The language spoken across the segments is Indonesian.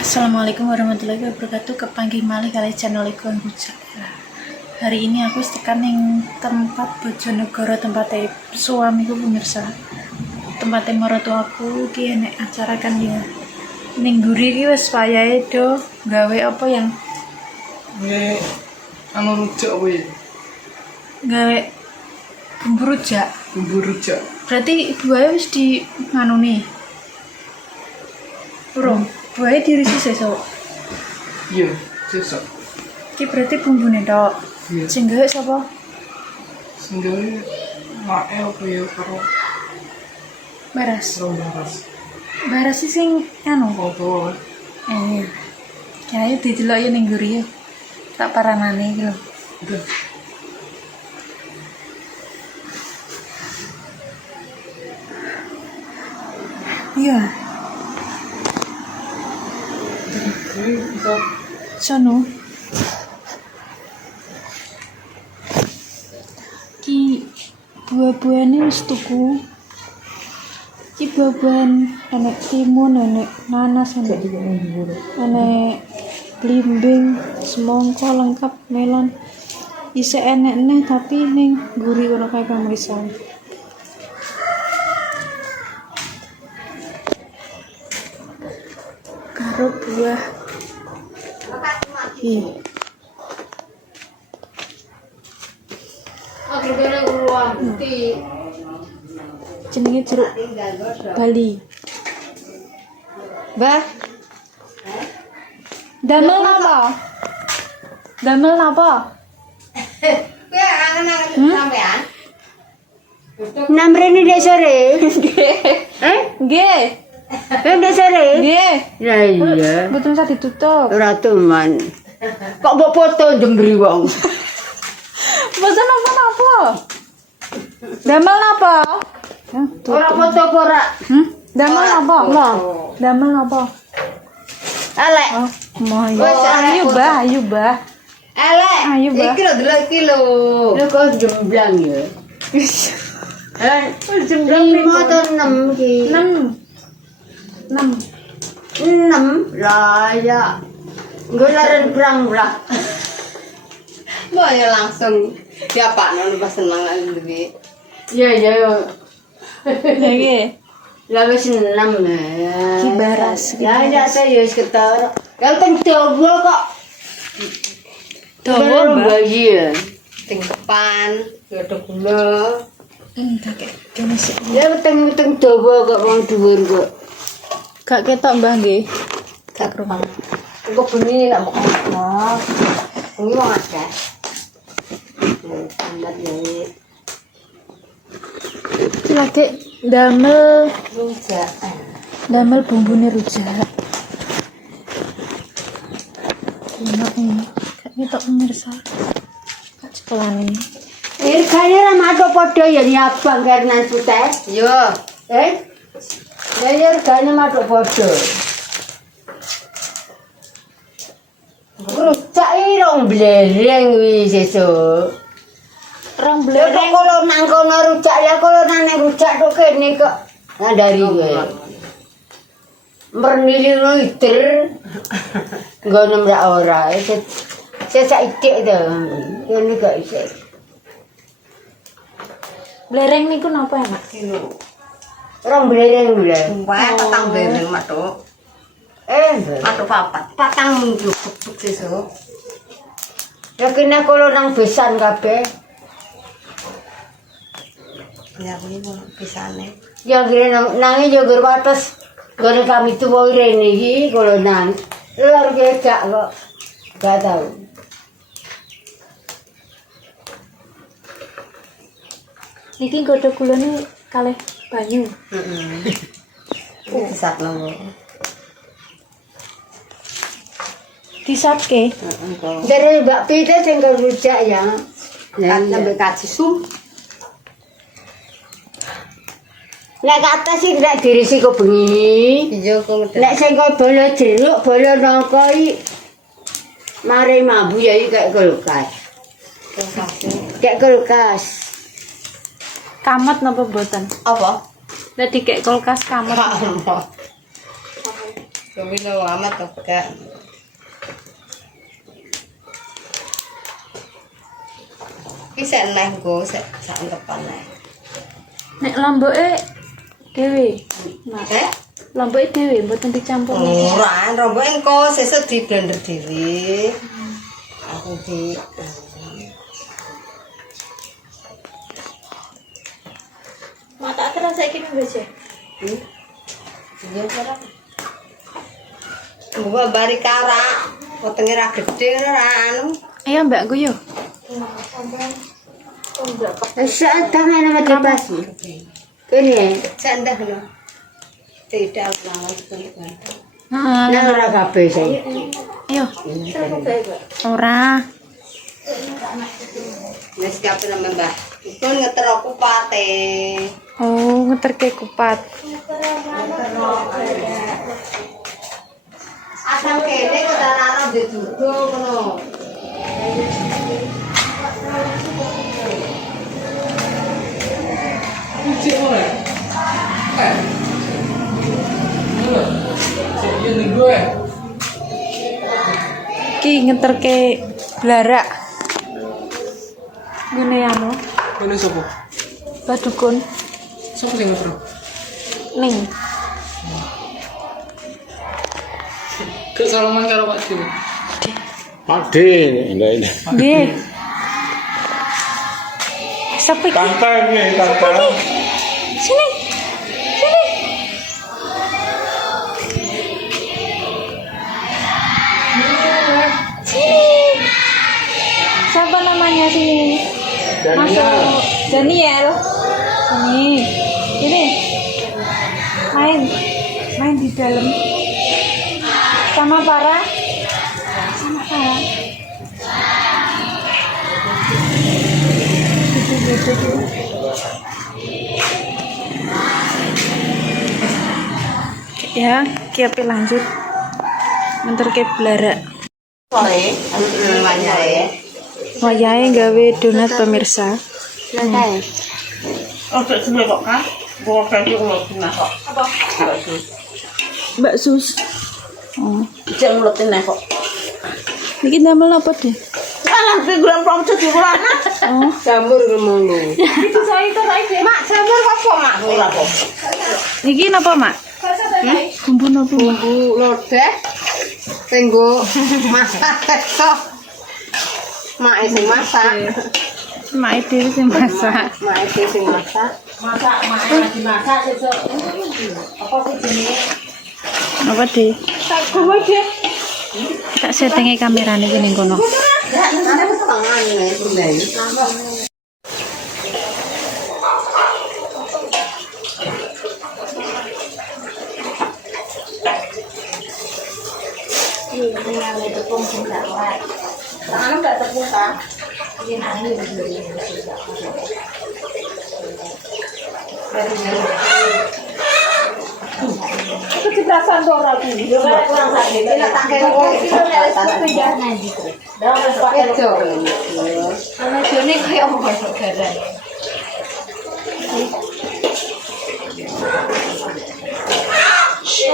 Assalamualaikum warahmatullahi wabarakatuh. Kepanggih malih kali channel Ikon Rujak. Hari ini aku tekan yang tempat Bojonegoro, tempatnya suamiku pemirsa. Tempatnya mertuaku ki enek acara kan ya. Ning guri ki wis wayahe do gawe apa yang anu rujak apa ya? gawe bumbu rujak. Bumbu rujak. Berarti buaya wis di nganu nih. Urung, buaya dirisi sesuk. Iya, sesuk. Ki berarti bumbune tok. Iya. Sing gawe sapa? Sing gawe mae apa ya karo Baras. baras. Baras sih sing anu. Foto. Iya. Ya ayo didelok ya ning nguri ya. Tak paranane iki lho. Udah. Iya, Ini bisa sono. Ki buah-buahane wis tuku. Ki buah-buahan enek timun, enek nanas, enek blimbing, semangka lengkap, melon. Isih enek neh tapi ning nguri kono kae pamrisan. Karo buah jenenge jeruk Bali. Mbah. Damel napa? Damel napa? Sampean. Namrene dek sore. Nggih. Dek sore. Nggih. Ya iya. Mboten usah ditutup. Ora teman. Kok mbok foto jembri wong. Mboten napa-napa. Damel napa? Ora foto apa ora? Damel napa? Damel napa? Elek. Oh, mau Wes, ayo bah, ayo bah. Elek. Ayo, Mbak. Iki lho delok iki lho. Lho kok jemblang ya. Jemblang 5 atau 6 iki? 6. 6. Lah ya. Golaran berang-berang. Boleh langsung siapa non pas senang lebih. Ya ya. Nggih. Lah wis 6 ya. Ki baras. Ya ya saya wis ketar. Yang teng dawa kok. Dawa, Mbak. bayi ya. Ting depan, ada gula. Kakek kene sik. Ya teng dawa kok wong dhuwur kok. Gak ketok Mbah nggih. Gak rumah. Kok bunyi nak mau ngomong. Ini mau ada. Standar ya. Iki lagi damel Rujak. bumbune rujak. Enak ini. Gak ketok pemirsa. Gak cekelane. Irgane ra matok padha ya nyabang karena putih. Yo, Ya ya irgane matok padha. Rujak iki rong blereng wis sesuk. Rong Lha kok blereng. kalau nang kono rujak ya kalau nang rujak tok kene kok ngandari kowe. Mernili no iter. Ngono mbak ora. Saya itik to. Kene gak isik. Blereng niku napa enak? kilo. Rong blereng lho. Wah, patang beling matuk. Matuk papat. Patang minggu buk sesuk. Ya kene kalau nang besan kabeh. Ya ini mau pisane. Ya kira nangi yo gur wates. Gore kami tuwa rene iki kalau nang. Luar gak kok. Gak tahu. Iki godhog gulane kalih banyu. Ini disatno. Disatke. Dari Mbak Pita sing rujak ya. Kan sampai kaji sum. Nek kata sih nek dirisi kok bengi. Iya kok ngedek. Nek sing kok bolo jeruk, bolo nangka iki mari mambu ya iki kayak kulkas. Kayak kulkas. Kamet napa mboten? Apa? Lah dikek kulkas kamet. Kami lo amat enggak. Bisa neh go sak depan neh. Nek lomboke dhewe. Oke. Lomboke dhewe mboten dicampur. Ora, rombok engko sesuk di blender dhewe. Aku di Mata terus saiki nang beje. Iya, ora. Mbok bari karak, potenge ra gedhe ora anu. Ayo Mbak Guyo. Saat tangan nama kipas. Kene. Sandah lho. Tidak lawan kulit. Heeh. Nang ora kabeh saya. Ayo. Ora. Wis kabeh nang Mbah. Ikun ngetero kupate. Oh, ngeterke kupat. Asal kene kok darana dituduh ngono. Cik mana? Cik ini gue. Ki ngeterke blarak. Ngene anu, Ini siapa? badukun Siapa sih ngetro? ning. Ke salaman karo Pak Dim. Pak D, ini. Nggih. Siapa iki? Tante ini, tante. Sini. Sini. Sini. Siapa namanya sini? Masuk. Daniel. Ini. Ini. Main. Main di dalam. Sama Farah. Sama Farah. Ya, kiapi lanjut. Menterke blarak. Sore, wayahe. Wayahe gawe donat pemirsa. Oke, semua kok kan? Bawa kayu mulut nah kok. Apa? Mbak Sus. Oh. Cek mulutin nah kok. Niki damel apa deh? Alah, figuran pamcu di mana? Oh. Campur ngono. Itu saya. Mak, sabar apa mak? Ora apa. Niki napa, Mak? Bumbu napa? Bumbu lodeh. Tenggo masak kok. Mak sing masak. Mak dhewe sing masak. Mak sing masak. Masak, mak lagi masak sesuk. Apa sih jenenge? Apa deh? Tak kowe deh. Tak settinge kamerane iki ning kono. Ada tangan nih, bundai. Tangan enggak tepung kan? Itu ciprasan tuh orang ini. Dia kurang sakit. Dia tak kira itu pindah gitu. Dah harus pakai itu. Karena jone kayak apa saudara.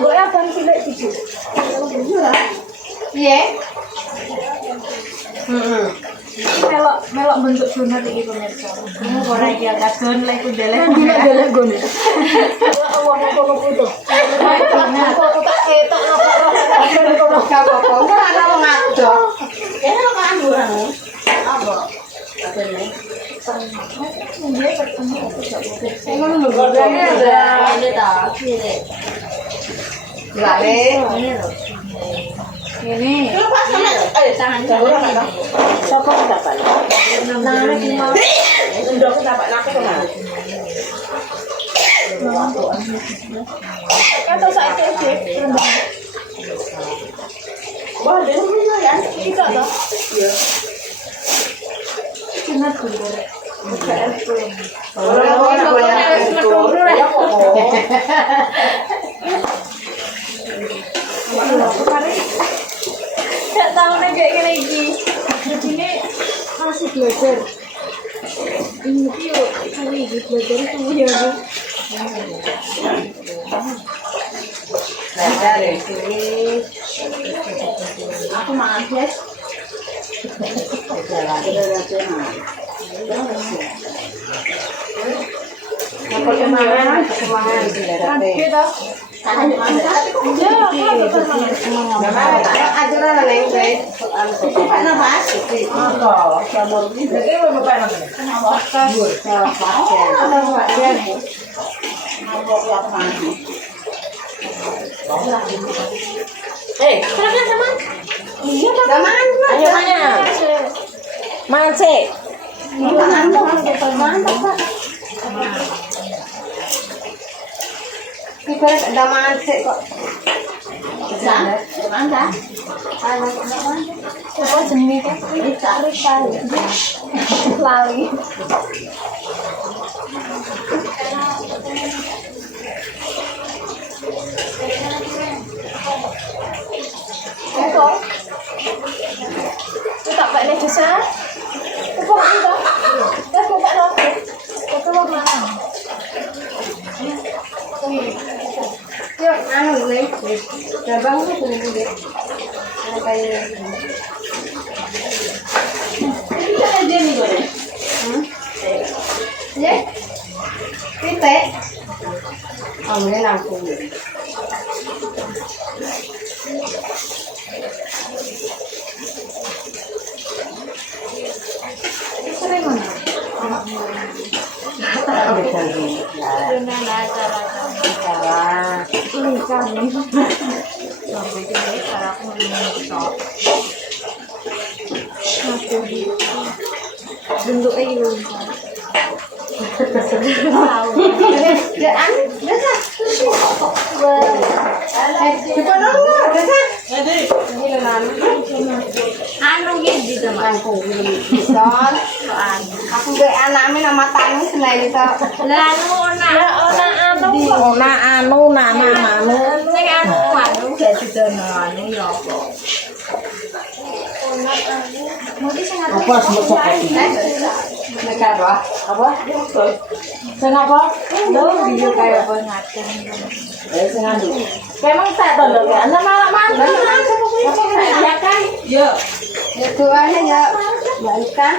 Gue akan pilih itu. Iya. Melok bentuk donat iki pemirsa. Kamu ora iki kadon lek delek. Delek gone. Allah kono foto. Foto tak ketok apa ora ana wong ado. Kene kok anduran. Apa? Kadene. Nggih ketemu aku gak boleh. Ngono lho godane ini ta. Gawe. Ini. Lepas sama tangan ora kan. Sapa dapat? Nangane di mau. Ndok dapat napa kemana? Kata saya cek rendang. Wah, dia lumayan. Kita dah. Iya. Cina dulu. Tidak tahu nih kayak gini lagi. Ini masih belajar. Ini yuk, kali ini belajar itu ya bu. dari sini. Aku makan guys. Aku semangat di daerah Kita. ajaran lain guys. Apa bahas? Ayo mana? Mangan sih. Kita ada mancing kok. Bisa? Mana? Apa jenis kan? Lali. Eko. Itu tak pakai desa. Itu kok itu? Dah buka dong. Itu mau mana? Yuk, anu nih. Cabang tuh gede. Ada kayak Ini aja nih gue. ya. Pitek. Ambil langsung. Sering mana? Bentuknya gitu. Ya an, desa. Coba dong, desa. Anu gitu teman. Langkung bisa. Aku gak anaknya nama tanu selain itu. Lalu Ona anu nana manu. sing anu jadi anu ya apa? Mungkin sing anu. Apa semua Mereka apa? Apa? Kenapa? Lo video kayak apa ngaten. Sing anu. Kemang tak tolong ya. Nama mana? Ya kan? Yo. Ya tuanya ya, Mbak.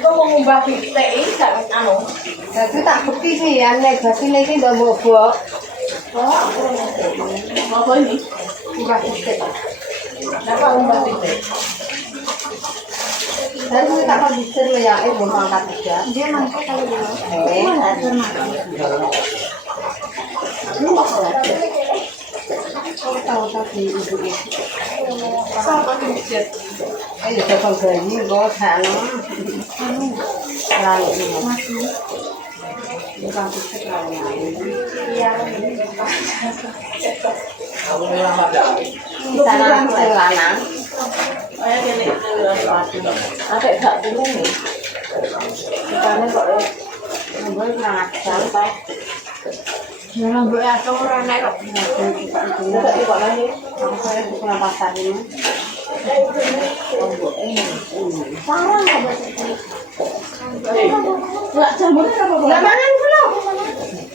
Kau mau ngubah titik ini tak anu. Tapi tak bukti sih ya, nek berarti nek udah bobok. Apa ini? Ubah titik. Kenapa ngubah titik? Dan itu tak bisa lo ya, belum angkat juga. Dia mangkok kalau dulu. Kau tahu tapi ibu itu. Ayo kita pergi, gua sana. Lalu ini. Bukan titik lalu. Sana lanang. Ada tak dulu nih? Bukannya kok nggak pernah sampai. Memang gue atau orang naik kok. Tidak di mana nih? Sampai di pasar ini. Sarang apa sih? Enggak jamurnya apa? Lamaran dulu.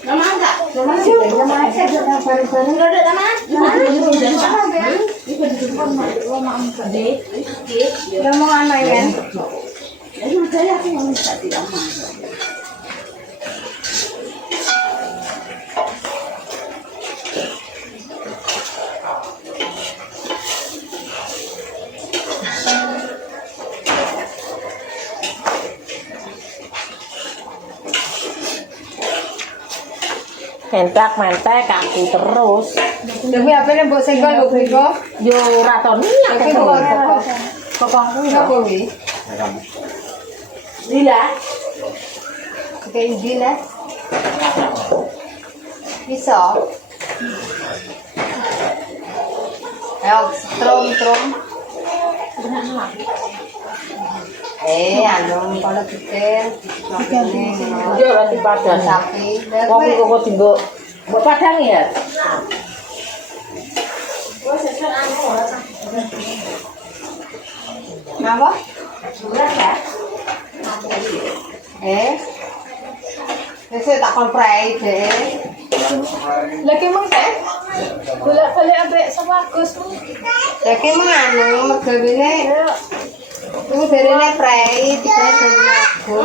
Lamaran enggak? Lamaran sih. Lamaran saya sudah baru-baru. Enggak ada lamaran. Udah mau anak ya? Jadi saya aku mau minta tidak mau. Mentek aku terus. Demi apa nih buat segala lu bego? Yo ratoni Tapi aku buat terus. kokongku nggak boleh. Lila. Kayak gila. Bisa. Ayo strom. Anu kalau kita Yo roti padang. sapi. Wong kok dinggo mbok padang ya. Apa? Surat ya. Saya tak komprai deh. Lagi emang teh. Bolak-balik ambek sama Gus. Lagi menganu mergawine. Ini berene prei, saya sendiri aku.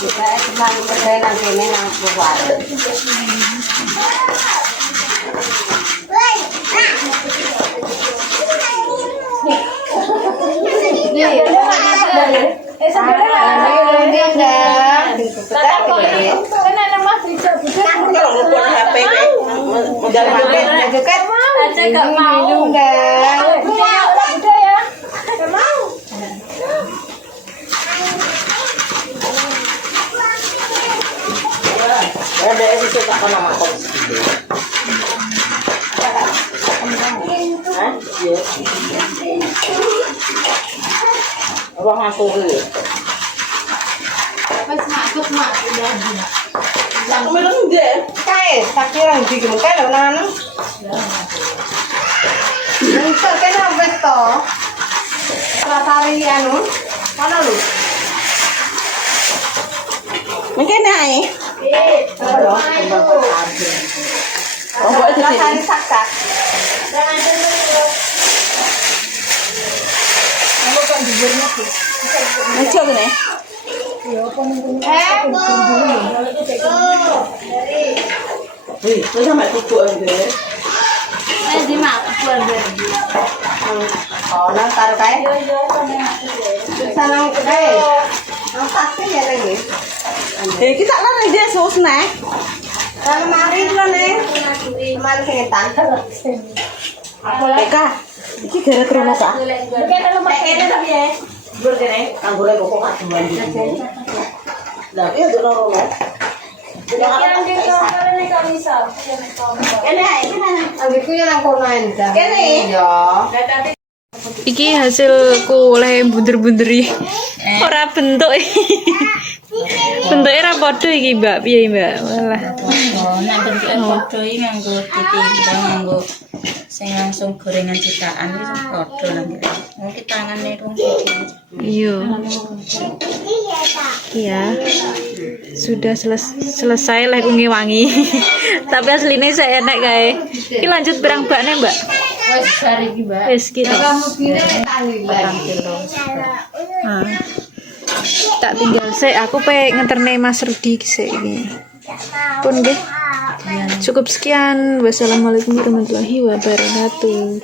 Kita cuma kerja nanti ini nang keluar. Ruang aku dulu. Aku bilang deh. Kai, tak kira nanti kan lo nanu. Nanti kan apa itu? Tari anu, mana lu? Mungkin naik. Oh, buat tari sakak. Lucu kan ya? Wih, itu sama kuku aja. Oh, nang taruh kai. Sanang kai. Nang pasti ya lagi. Kita lah aja sos nih. Kalau mari lo nih. Mari kengetan. Eka, ini gara krono kak. Berkene, anggurnya kok kan mandi. Lah, iya dono rono. Aku yang nang kono enda. Kene. Ya. Iki hasilku oleh bunder-bunderi. Ora bentuk. Bentuknya ra padha iki, Mbak. Piye, Mbak? Walah. Nek bentuke padha iki nganggo ditimbang nganggo sing langsung gorengan citakan iki padha nang kene. Mungkin tangane rung Iya. Iya. Sudah selesai lah aku ngewangi. Tapi aslinya saya enak kae. Iki lanjut berang bakne, Mbak. Wes hari iki, Mbak. Wis kita. Kamu kira tahlilan. Nah. Tak tinggal aku pe ngenterne Mas Rudi sik iki. Pun nggih. Cukup sekian. Wassalamualaikum warahmatullahi wabarakatuh.